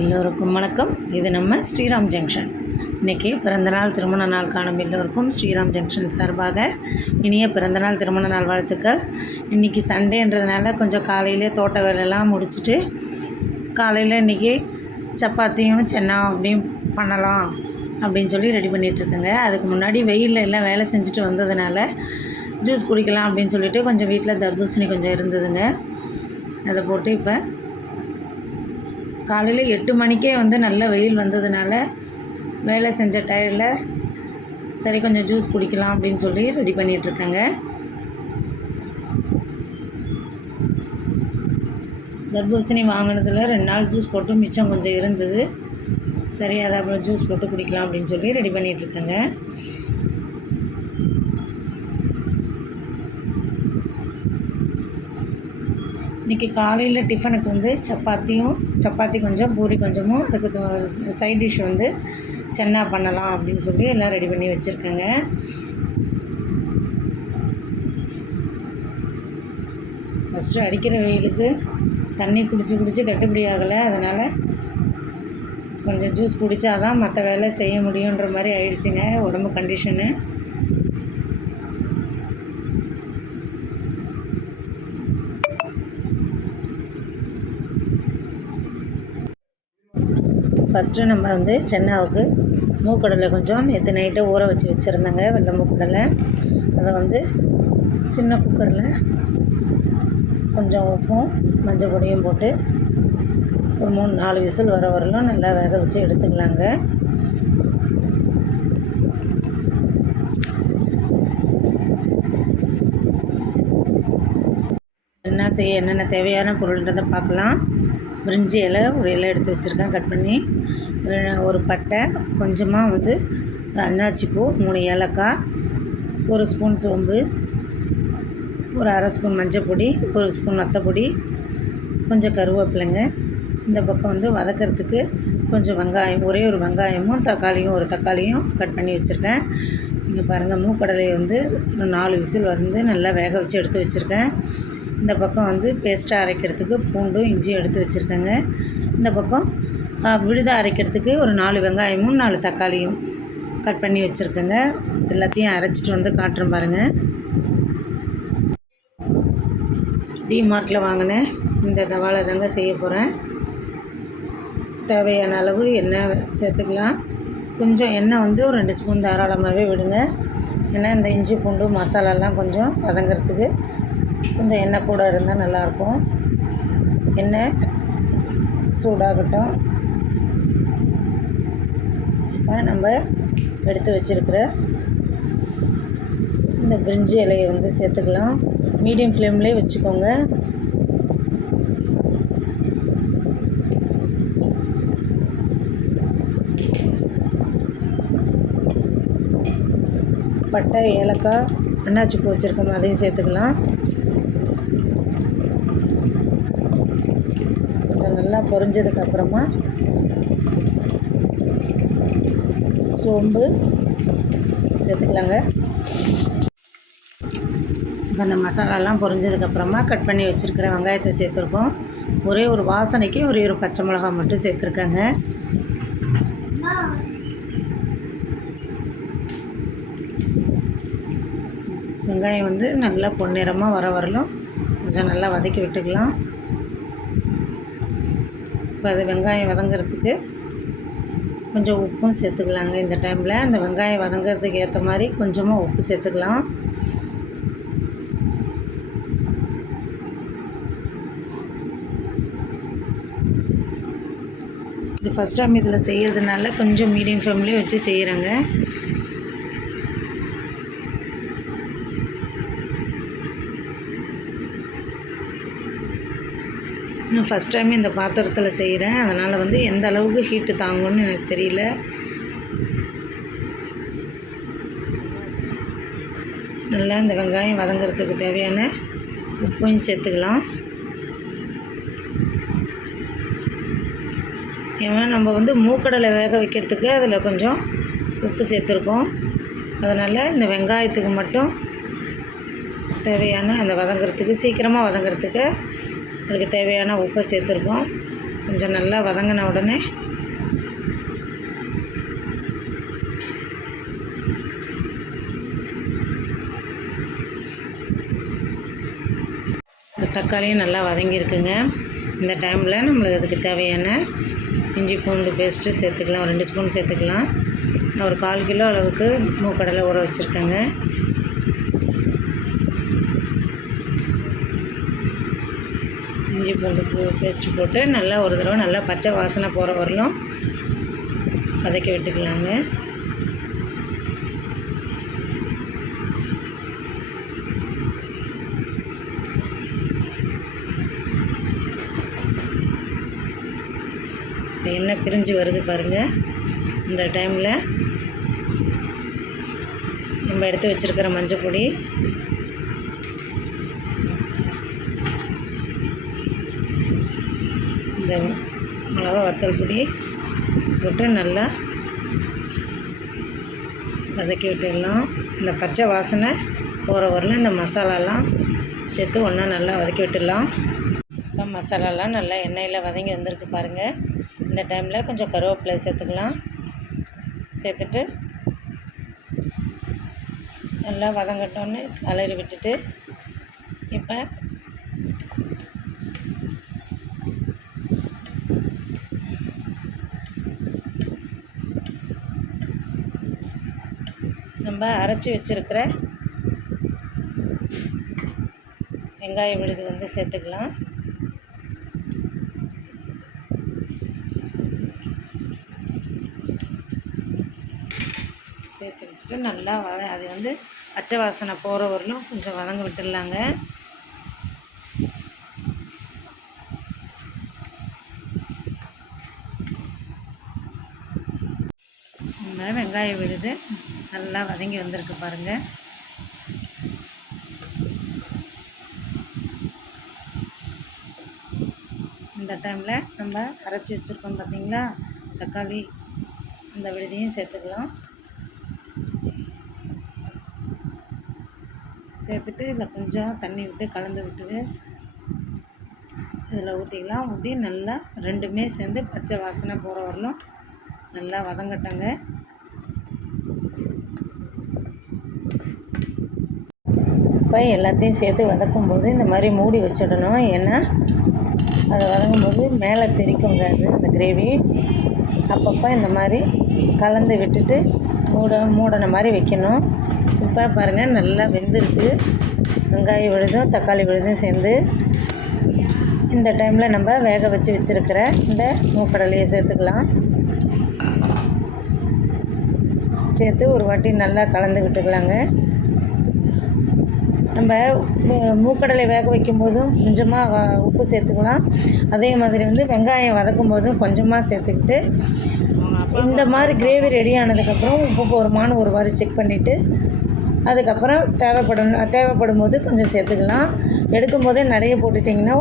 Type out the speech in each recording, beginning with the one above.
எல்லோருக்கும் வணக்கம். இது நம்ம ஸ்ரீராம் ஜங்ஷன். இன்றைக்கி பிறந்தநாள் திருமண நாள் காணும் எல்லோருக்கும் ஸ்ரீராம் ஜங்ஷன் சார்பாக இனிய பிறந்தநாள் திருமண நாள் வாழ்த்துக்கள். இன்றைக்கி சண்டேன்றதுனால கொஞ்சம் காலையிலே தோட்ட வேலையெல்லாம் முடிச்சுட்டு காலையில் இன்றைக்கி சப்பாத்தியும் சென்னா அப்படியும் பண்ணலாம் அப்படின்னு சொல்லி ரெடி பண்ணிகிட்ருக்கேங்க. அதுக்கு முன்னாடி வெயிலில் எல்லாம் வேலை செஞ்சுட்டு வந்ததுனால ஜூஸ் குடிக்கலாம் அப்படின்னு சொல்லிட்டு கொஞ்சம் வீட்டில் தர்பூசணி கொஞ்சம் இருந்ததுங்க. அதை போட்டு இப்போ காலையில் 8 மணிக்கே நல்ல வெயில் வந்ததுனால வேலை செஞ்ச டயர்டில் சரி கொஞ்சம் ஜூஸ் குடிக்கலாம் அப்படின்னு சொல்லி ரெடி பண்ணிகிட்ருக்கேங்க. தர்பூசணி வாங்கினதில் 2 நாள் ஜூஸ் போட்டு மிச்சம் கொஞ்சம் இருந்தது. சரி அதை அப்புறம் ஜூஸ் போட்டு குடிக்கலாம் அப்படின்னு சொல்லி ரெடி பண்ணிகிட்ருக்கேங்க. இன்றைக்கி காலையில் டிஃபனுக்கு சப்பாத்தி கொஞ்சம் பூரி கொஞ்சமும் அதுக்கு சைட் டிஷ் சென்னா பண்ணலாம் அப்படின்னு சொல்லி எல்லாம் ரெடி பண்ணி வச்சுருக்கேங்க. ஃபஸ்ட்டு அடிக்கிற வெயிலுக்கு தண்ணி குடிச்சு கட்டுப்படி ஆகலை. அதனால் கொஞ்சம் ஜூஸ் குடித்தா தான் மற்ற வேலை செய்ய முடியுன்ற மாதிரி ஆயிடுச்சுங்க உடம்பு கண்டிஷனு. ஃபஸ்ட்டு நம்ம சென்னாவுக்கு மூக்கடலை கொஞ்சம் நேற்று நைட்டு ஊற வச்சுருந்தேங்க. வெள்ளை மூக்கடலை அதை சின்ன குக்கரில் கொஞ்சம் உப்பும் மஞ்சள் பொடியும் போட்டு ஒரு 3-4 விசில் வரலும் நல்லா வேக வச்சு எடுத்துக்கலாங்க. என்ன செய்ய என்னென்ன தேவையான பொருள்ன்றதை பார்க்கலாம். பிரிஞ்சி இலை ஒரு இலை எடுத்து வச்சுருக்கேன் கட் பண்ணி, ஒரு பட்டை கொஞ்சமாக அன்னாச்சி பூ, 3 ஏலக்காய், 1 ஸ்பூன் சோம்பு, ஒரு 1/2 ஸ்பூன் மஞ்சள் பொடி, 1 ஸ்பூன் வத்தப்பொடி, கொஞ்சம் கருவேப்பிலைங்க. இந்த பக்கம் வதக்கிறதுக்கு கொஞ்சம் வெங்காயம், ஒரே ஒரு வெங்காயமும் ஒரு தக்காளியும் கட் பண்ணி வச்சுருக்கேன். இங்கே பாருங்கள், மூக்கடலையை ஒரு 4 விசில் நல்லா வேக வச்சு எடுத்து வச்சுருக்கேன். இந்த பக்கம் பேஸ்ட்டாக அரைக்கிறதுக்கு பூண்டும் இஞ்சியும் எடுத்து வச்சுருக்கேங்க. இந்த பக்கம் விழுதாக அரைக்கிறதுக்கு ஒரு 4 வெங்காயமும் 4 தக்காளியும் கட் பண்ணி வச்சுருக்கேங்க. எல்லாத்தையும் அரைச்சிட்டு காட்டுறேன் பாருங்கள். டிமார்ட்டில் வாங்கினேன் இந்த தவாவில் தாங்க செய்ய போகிறேன். தேவையான அளவு எண்ணெய் சேர்த்துக்கலாம். கொஞ்சம் எண்ணெய் ஒரு 2 ஸ்பூன் தாராளமாகவே விடுங்க. ஏன்னா இந்த இஞ்சி பூண்டு மசாலாலாம் கொஞ்சம் வதங்கிறதுக்கு கொஞ்சம் எண்ணெய் கூட இருந்தால் நல்லாயிருக்கும். எண்ணெய் சூடாகட்டும். இப்போ நம்ம எடுத்து வச்சுருக்கிற இந்த பிரிஞ்சி இலையை சேர்த்துக்கலாம். மீடியம் ஃப்ளேம்லேயே வச்சுக்கோங்க. பட்டை, ஏலக்காய், அன்னாச்சி பூ வச்சுருக்கோம், அதையும் சேர்த்துக்கலாம். கொஞ்சம் நல்லா பொரிஞ்சதுக்கப்புறமா சோம்பு சேர்த்துக்கலாங்க. இப்போ அந்த மசாலாலாம் பொரிஞ்சதுக்கப்புறமா கட் பண்ணி வச்சுருக்கிற வெங்காயத்தை சேர்த்துருக்கோம். ஒரே ஒரு வாசனைக்கு ஒரே ஒரு பச்சை மிளகாய் மட்டும் சேர்த்துருக்காங்க. வெங்காயம் நல்லா பொன்னிறமாக வரலும் கொஞ்சம் நல்லா வதக்கி விட்டுக்கலாம். இப்போ அது வெங்காயம் வதங்கிறதுக்கு கொஞ்சம் உப்பும் சேர்த்துக்கலாங்க. இந்த டைமில் அந்த வெங்காயம் வதங்கிறதுக்கு ஏற்ற மாதிரி கொஞ்சமாக உப்பு சேர்த்துக்கலாம். இது ஃபஸ்ட் டைம் இதில் செய்கிறதுனால கொஞ்சம் மீடியம் ஃப்ளேம்லேயே வச்சு செய்கிறேங்க. நான் ஃபஸ்ட் டைம் இந்த பாத்திரத்தில் செய்கிறேன். அதனால் எந்த அளவுக்கு ஹீட்டு தாங்கும்னு எனக்கு தெரியல. நல்லா இந்த வெங்காயம் வதங்கிறதுக்கு தேவையான உப்பையும் சேர்த்துக்கலாம். ஏன்னா நம்ம மூக்கடலை வேக வைக்கிறதுக்கு அதில் கொஞ்சம் உப்பு சேர்த்துருக்கோம். அதனால் இந்த வெங்காயத்துக்கு மட்டும் தேவையான அந்த வதங்கிறதுக்கு சீக்கிரமாக வதங்கிறதுக்கு அதுக்கு தேவையான உப்பை சேர்த்துருக்கோம். கொஞ்சம் நல்லா வதங்கின உடனே இந்த தக்காளியும் நல்லா வதங்கியிருக்குங்க. இந்த டைமில் நம்மளுக்கு அதுக்கு தேவையான இஞ்சி பூண்டு பேஸ்ட்டு சேர்த்துக்கலாம். ஒரு 2 ஸ்பூன் சேர்த்துக்கலாம். நான் ஒரு 1/4 கிலோ அளவுக்கு மூக்கடலை ஊற வச்சுருக்கேங்க. இஞ்சி பூண்டு பேஸ்ட்டு போட்டு நல்லா ஒரு தடவை நல்லா பச்சை வாசனை போகிற வரலும் வதக்கி விட்டுக்கலாங்க. இப்போ எண்ணெய் பிரிஞ்சு வருது பாருங்கள். இந்த டைமில் நம்ம எடுத்து வச்சுருக்கிற மஞ்சள் பொடி, இந்த மிளகா வத்தல் பொடி போட்டு நல்லா வதக்கி விட்டுடலாம். இந்த பச்சை வாசனை போகிற வரலும் இந்த மசாலாலாம் சேர்த்து ஒன்றா நல்லா வதக்கி விட்டுடலாம். இப்போ மசாலாலாம் நல்லா எண்ணெயில் வதங்கி வந்திருக்கு பாருங்கள். இந்த டைமில் கொஞ்சம் கருவேப்பிலை சேர்த்துக்கலாம். சேர்த்துட்டு நல்லா வதங்கட்டோன்னு கலரி விட்டுட்டு இப்போ நம்ம அரைச்சி வச்சுருக்கிற வெங்காய விழுது வந்து சேர்த்துக்கலாம். சேர்த்துக்கிட்டு நல்லா அது வந்து பச்சை வாசனை போகிற வரலும் கொஞ்சம் வதங்க விட்டுடலாங்க. வெங்காயம் விழுது நல்லா வதங்கி வந்திருக்கு பாருங்கள். இந்த டைமில் நம்ம அரைச்சி வச்சுருக்கோம் பார்த்திங்களா தக்காளி, அந்த விழுதையும் சேர்த்துக்கலாம். சேர்த்துட்டு இதில் கொஞ்சம் தண்ணி விட்டு கலந்து விட்டுட்டு இதில் ஊற்றிக்கலாம். ஊற்றி நல்லா ரெண்டுமே சேர்ந்து பச்சை வாசனை போகிற வரலும் நல்லா வதங்கட்டங்க. இப்போ எல்லாத்தையும் சேர்த்து வதக்கும்போது இந்த மாதிரி மூடி வச்சிடணும். ஏன்னா அதை வதங்கும்போது மேலே தெரிக்குங்க அந்த கிரேவி. அப்பப்போ இந்த மாதிரி கலந்து விட்டுட்டு மூடின மாதிரி வைக்கணும். இப்போ பாருங்கள் நல்லா வெந்திருக்கு. வெங்காயம் விழுதும் தக்காளி விழுதும் சேர்ந்து இந்த டைமில் நம்ம வேக வச்சு வச்சுருக்கிற இந்த மூக்கடலையை சேர்த்துக்கலாம். சேர்த்து ஒரு வாட்டி நல்லா கலந்து விட்டுக்கலாங்க. நம்ம மூக்கடலை வேக வைக்கும்போதும் கொஞ்சமாக உப்பு சேர்த்துக்கலாம். அதே மாதிரி வந்து வெங்காயம் வதக்கும் போதும் கொஞ்சமாக சேர்த்துக்கிட்டு இந்த மாதிரி கிரேவி ரெடி ஆனதுக்கப்புறம் உப்பு போருமானு ஒரு வாரி செக் பண்ணிவிட்டு அதுக்கப்புறம் தேவைப்படும் போது கொஞ்சம் சேர்த்துக்கலாம். எடுக்கும் போதே நிறைய போட்டுட்டிங்கன்னா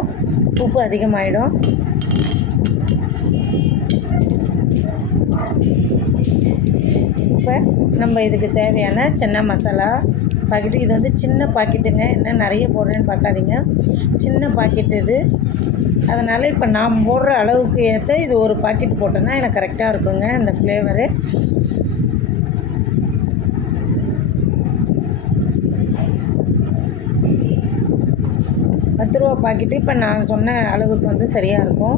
உப்பு அதிகமாகிடும். இப்போ நம்ம இதுக்கு தேவையான சென்னா மசாலா பாக்கெட்டு, இது வந்து சின்ன பாக்கெட்டுங்க, என்ன நிறைய போடுறேன்னு பார்க்காதீங்க, சின்ன பாக்கெட் இது. அதனால் இப்போ நான் போடுற அளவுக்கு ஏற்ற இது ஒரு பாக்கெட் போட்டோன்னா எனக்கு கரெக்டாக இருக்குங்க இந்த ஃப்ளேவரு. ₹10 பாக்கெட்டு இப்போ நான் சொன்ன அளவுக்கு வந்து சரியாக இருக்கும்.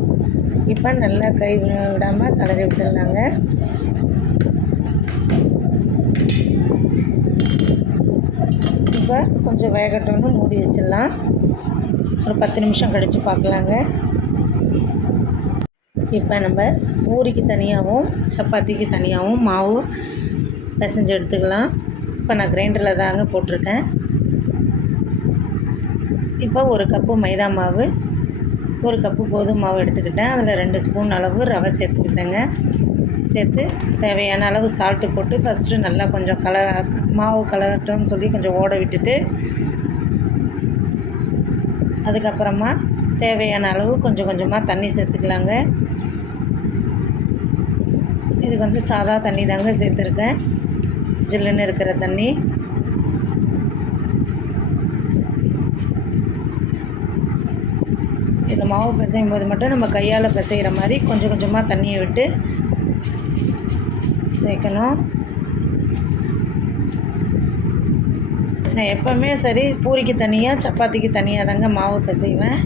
இப்போ நல்லா கை விடாமல் கலரி விட்டுடலாங்க. இப்போ கொஞ்சம் வேகட்டோன்னு மூடி வச்சிடலாம். ஒரு 10 நிமிஷம் கழித்து பார்க்கலாங்க. இப்போ நம்ம பூரிக்கு தனியாகவும் சப்பாத்திக்கு தனியாகவும் மாவு பிசைஞ்சு எடுத்துக்கலாம். இப்போ நான் கிரைண்டரில் தாங்க போட்டிருக்கேன். இப்போ 1 கப்பு மைதா மாவு, 1 கப்பு கோதுமை மாவு எடுத்துக்கிட்டேன். அதில் 2 ஸ்பூன் அளவு ரவை சேர்த்துக்கிட்டேங்க. சேர்த்து தேவையான அளவு சால்ட்டு போட்டு ஃபஸ்ட்டு நல்லா கொஞ்சம் மாவு கலரட்டோன்னு சொல்லி கொஞ்சம் ஓட விட்டுட்டு அதுக்கப்புறமா தேவையான அளவு கொஞ்சம் கொஞ்சமாக தண்ணி சேர்த்துக்கலாங்க. இதுக்கு வந்து சாதா தண்ணி தாங்க சேர்த்துருக்கேன், ஜில்லுன்னு இருக்கிற தண்ணி. இதில் இந்த மாவு பிசையும் போது மட்டும் நம்ம கையால் பிசைகிற மாதிரி கொஞ்சம் கொஞ்சமாக தண்ணியை விட்டு சேர்க்கணும். நான் எப்போவுமே சரி பூரிக்கு தனியாக சப்பாத்திக்கு தனியாக தாங்க மாவு பிசைவேன்.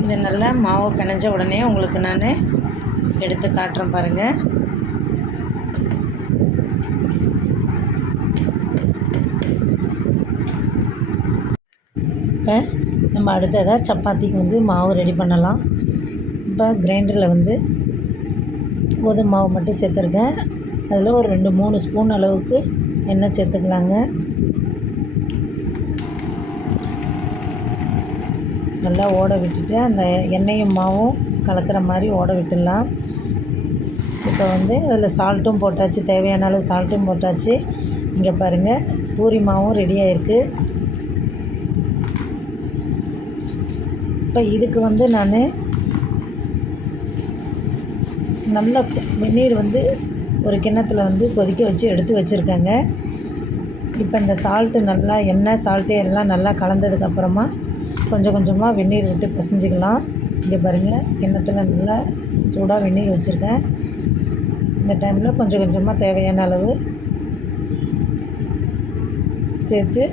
இது நல்லா மாவு பிணைஞ்ச உடனே உங்களுக்கு நான் எடுத்து காட்டுறேன் பாருங்கள். இப்போ நம்ம அடுத்ததாக சப்பாத்திக்கு வந்து மாவு ரெடி பண்ணலாம். இப்போ கிரைண்டரில் வந்து கோதுமை மாவு மட்டும் சேர்த்துருக்கேன். அதில் ஒரு 2-3 ஸ்பூன் அளவுக்கு எண்ணெய் சேர்த்துக்கலாங்க. நல்லா ஓட விட்டுட்டு அந்த எண்ணெயும் மாவும் கலக்கிற மாதிரி ஓட விட்டுடலாம். இப்போ வந்து அதில் சால்ட்டும் போட்டாச்சு, தேவையான அளவு சால்ட்டும் போட்டாச்சு. இங்கே பாருங்கள், பூரி மாவும் ரெடி ஆகிருக்கு. இப்போ இதுக்கு வந்து நான் நல்ல வெந்நீர் வந்து ஒரு கிண்ணத்தில் வந்து கொதிக்க வச்சு எடுத்து வச்சுருக்கேங்க. இப்போ இந்த சால்ட்டு நல்லா எண்ணெய் சால்ட்டு எல்லாம் நல்லா கலந்ததுக்கப்புறமா கொஞ்சம் கொஞ்சமாக வெந்நீர் விட்டு பிசைஞ்சிக்கலாம். இங்கே பாருங்கள், கிண்ணத்தில் நல்லா சூடாக வெந்நீர் வச்சுருக்கேன். இந்த டைமில் கொஞ்சம் கொஞ்சமாக தேவையான அளவு சேர்த்து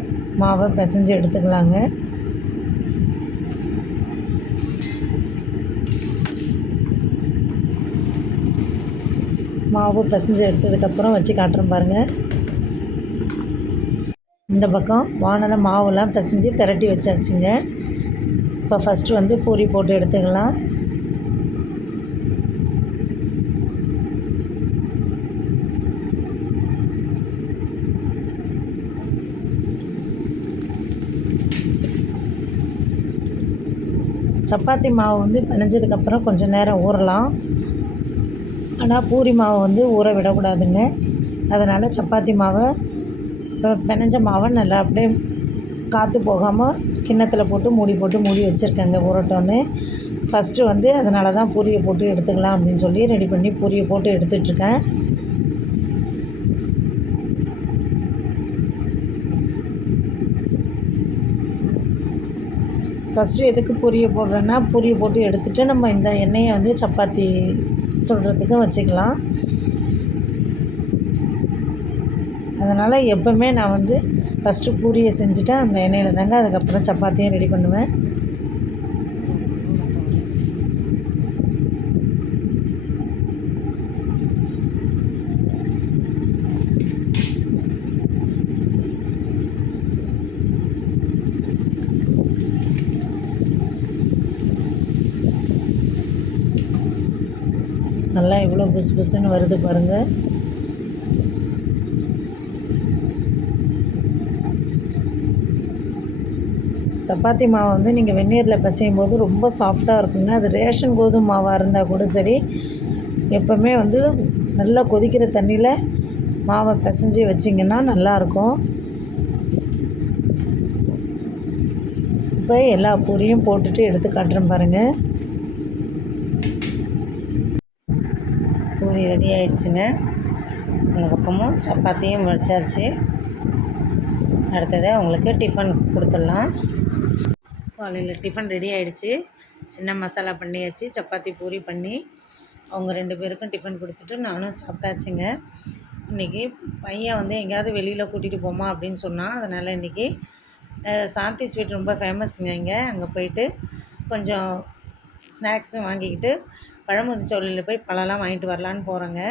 மாவை பிசைஞ்சு எடுத்துக்கலாங்க. மாவு பிசைஞ்சு எடுத்ததுக்கப்புறம் வச்சு காட்டுறேன் பாருங்கள். இந்த பக்கம் வானலை மாவுலாம் பிசைஞ்சு திரட்டி வச்சாச்சுங்க. இப்போ ஃபஸ்ட்டு வந்து பூரி போட்டு எடுத்துக்கலாம். சப்பாத்தி மாவு வந்து பிணைஞ்சதுக்கப்புறம் கொஞ்சம் நேரம் ஊறலாம். ஆனால் பூரி மாவை வந்து ஊற விடக்கூடாதுங்க. அதனால் சப்பாத்தி மாவை பிணைஞ்ச மாவை நல்லா அப்படியே காற்று போகாமல் கிண்ணத்தில் போட்டு மூடி வச்சுருக்கேங்க ஊறட்டோன்னு. ஃபஸ்ட்டு வந்து அதனால தான் பூரியை போட்டு எடுத்துக்கலாம் அப்படின்னு சொல்லி ரெடி பண்ணி பூரியை போட்டு எடுத்துகிட்ருக்கேன். ஃபஸ்ட்டு எதுக்கு பூரியை போடுறேன்னா, பூரியை போட்டு எடுத்துகிட்டு நம்ம இந்த எண்ணெயை வந்து சப்பாத்தி சுடுறதுக்கு வச்சுக்கலாம். அதனால் எப்போவுமே நான் வந்து ஃபஸ்ட்டு பூரியை செஞ்சுட்டு அந்த எண்ணெயில் தாங்க அதுக்கப்புறம் சப்பாத்தியும் ரெடி பண்ணுவேன். நல்லா எவ்வளோ புசு புசுன்னு வருது பாருங்கள். சப்பாத்தி மாவை வந்து நீங்கள் வெந்நீரில் பிசையும் போது ரொம்ப சாஃப்டாக இருக்குங்க. அது ரேஷன் கோதுமை மாவாக இருந்தால் கூட சரி, எப்போவுமே வந்து நல்லா கொதிக்கிற தண்ணியில் மாவை பிசைஞ்சு வச்சிங்கன்னா நல்லாயிருக்கும். இப்போ எல்லா பூரியும் போட்டுட்டு எடுத்து காட்டுறேன் பாருங்கள். பூரி ரெடி ஆகிடுச்சுங்க. அந்த பக்கமும் சப்பாத்தியும் வச்சாச்சு. அடுத்தது அவங்களுக்கு டிஃபன் கொடுத்துடலாம். காலையில் டிஃபன் ரெடி ஆகிடுச்சு. சின்ன மசாலா பண்ணியாச்சு, சப்பாத்தி பூரி பண்ணி அவங்க 2 பேருக்கும் டிஃபன் கொடுத்துட்டு நானும் சாப்பிட்டாச்சுங்க. இன்றைக்கி பையன் வந்து எங்கேயாவது வெளியில் கூட்டிகிட்டு போமா அப்படின்னு சொன்னான். அதனால் இன்றைக்கி சாந்தி ஸ்வீட் ரொம்ப ஃபேமஸுங்க இங்கே. அங்கே போயிட்டு கொஞ்சம் ஸ்நாக்ஸும் வாங்கிக்கிட்டு பழமுதிர்ச்சோலையில் போய் பழம்லாம் வாங்கிட்டு வரலான்னு போகிறோங்க.